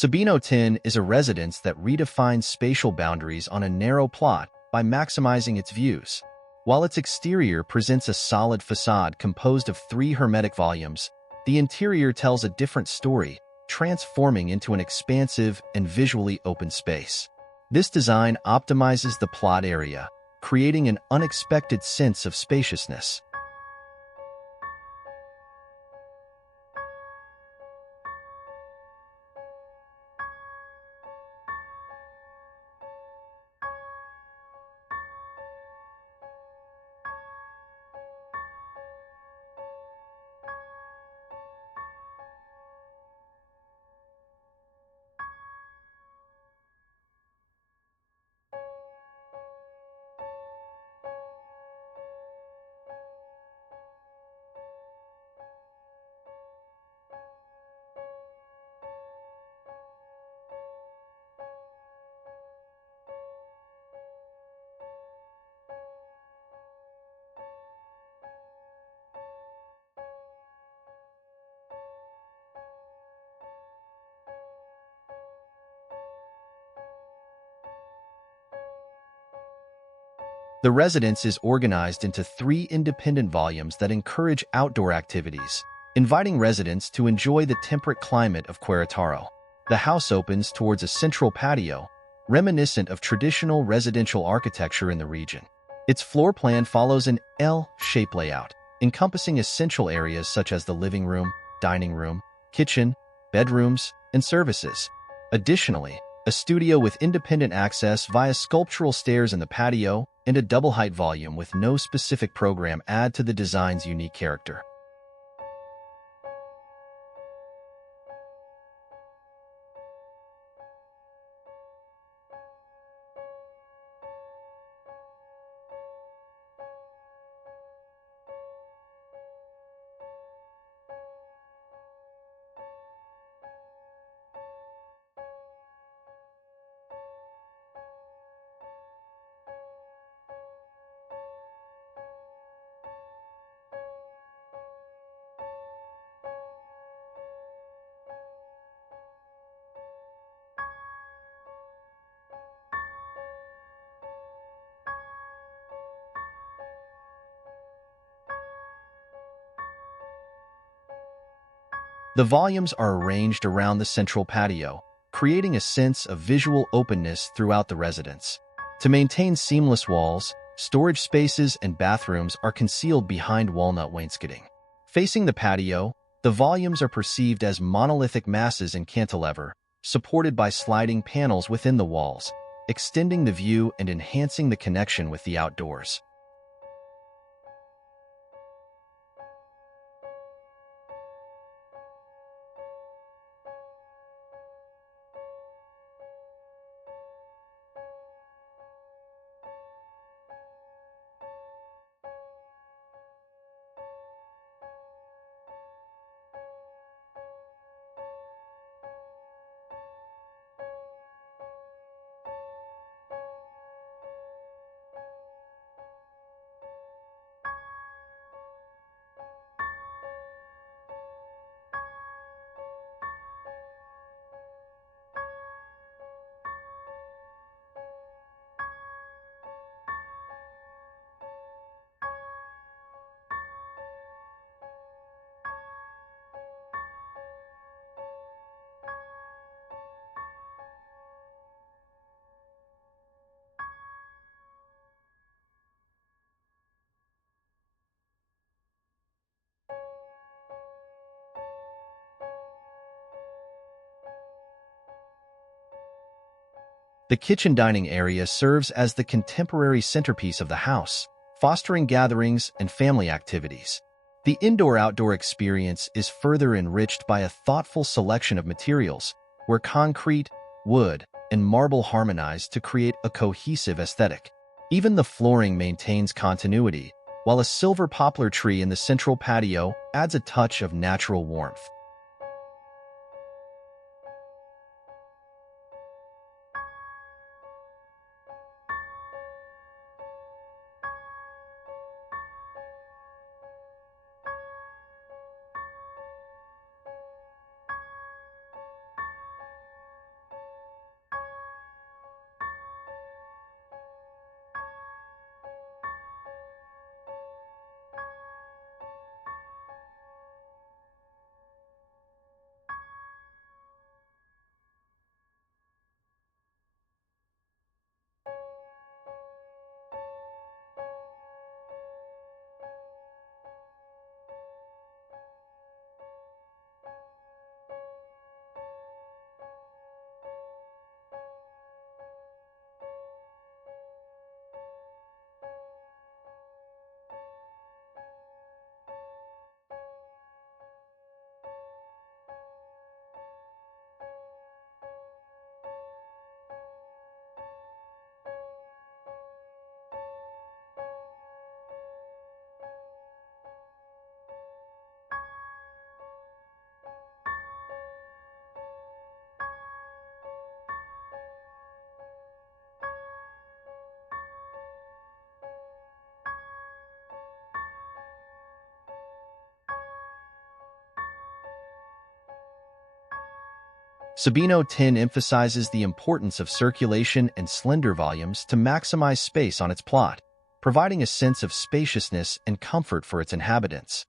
Sabino 10 is a residence that redefines spatial boundaries on a narrow plot by maximizing its views. While its exterior presents a solid facade composed of 3 hermetic volumes, the interior tells a different story, transforming into an expansive and visually open space. This design optimizes the plot area, creating an unexpected sense of spaciousness. The residence is organized into 3 independent volumes that encourage outdoor activities, inviting residents to enjoy the temperate climate of Querétaro. The house opens towards a central patio, reminiscent of traditional residential architecture in the region. Its floor plan follows an L-shaped layout, encompassing essential areas such as the living room, dining room, kitchen, bedrooms, and services. Additionally, a studio with independent access via sculptural stairs in the patio and a double-height volume with no specific program add to the design's unique character. The volumes are arranged around the central patio, creating a sense of visual openness throughout the residence. To maintain seamless walls, storage spaces and bathrooms are concealed behind walnut wainscoting. Facing the patio, the volumes are perceived as monolithic masses in cantilever, supported by sliding panels within the walls, extending the view and enhancing the connection with the outdoors. The kitchen dining area serves as the contemporary centerpiece of the house, fostering gatherings and family activities. The indoor-outdoor experience is further enriched by a thoughtful selection of materials, where concrete, wood, and marble harmonize to create a cohesive aesthetic. Even the flooring maintains continuity, while a silver poplar tree in the central patio adds a touch of natural warmth. Sabino 10 emphasizes the importance of circulation and slender volumes to maximize space on its plot, providing a sense of spaciousness and comfort for its inhabitants.